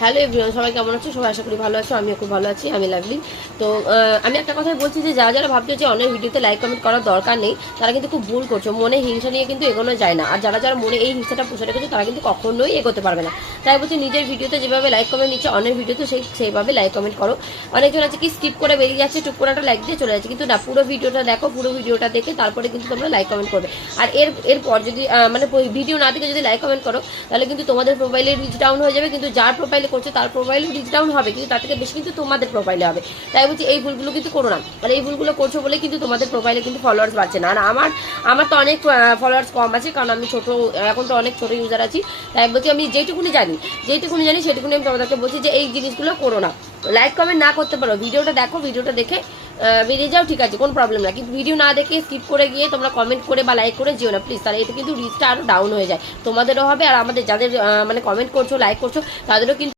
Hello everyone, সবাই কেমন আছো? সবাই আশা করি ভালো আছো। আমিও খুব ভালো আছি, আমি লাভলি। তো আমি একটা কথাই বলছি যে যারা যারা ভাবছো যে অনেক ভিডিওতে লাইক কমেন্ট করার দরকার নেই, তারা কিন্তু খুব ভুল করছো। মনে হিংসা নিয়ে কিন্তু এগোনো যায় না। আর যারা যারা মনে এই হিংসাটা পুষে রেখেছো তারা কিন্তু কখনোই এগোতে পারবে না। তাই বলছি, নিজের ভিডিওতে যেভাবে লাইক কমেন্ট নিচ্ছে, অনেক ভিডিওতে সেইভাবে লাইক কমেন্ট করো। অনেকজন আছে কি স্কিপ করে বেরিয়ে যাচ্ছে, টুক করে একটা লাইক দিয়ে চলে যাচ্ছে, কিন্তু না, পুরো ভিডিওটা দেখো, পুরো ভিডিওটা দেখে তারপরে কিন্তু তোমরা লাইক কমেন্ট করবে। আর এরপর যদি মানে ভিডিও না দেখে যদি লাইক কমেন্ট করো, তাহলে কিন্তু তোমাদের প্রোফাইলে রিচ ডাউন হয়ে যাবে। কিন্তু যার প্রোফাইলে করছো তার প্রোফাইলে রিচ ডাউন হবে, কিন্তু তার থেকে বেশি কিন্তু তোমাদের প্রোফাইলে হবে। তাই বলছি, এই ভুলগুলো কিন্তু করো না। আর এই ভুলগুলো করছো বলে কিন্তু তোমাদের প্রোফাইলে কিন্তু ফলোয়ার্স বাড়ছে না। আর আমার তো অনেক ফলোয়ার্স কম আছে, কারণ আমি ছোট, এখন তো অনেক ছোট ইউজার আছি। তাই বলছি, আমি যেটুকুনি জানি সেটুকুনি আমি তোমাদেরকে বলছি যে এই জিনিসগুলো করো না। লাইক কমেন্ট না করতে পারো, ভিডিওটা দেখো, ভিডিওটা দেখে বেরিয়ে যাও, ঠিক আছে, কোনো প্রবলেম না। কিন্তু ভিডিও না দেখে স্কিপ করে গিয়ে তোমরা কমেন্ট করে বা লাইক করে যেও না প্লিজ। তাহলে এতে কিন্তু রিচটা আরও ডাউন হয়ে যায়, তোমাদেরও হবে আর আমাদের যাদের মানে কমেন্ট করছো, লাইক করছো, তাদেরও কিন্তু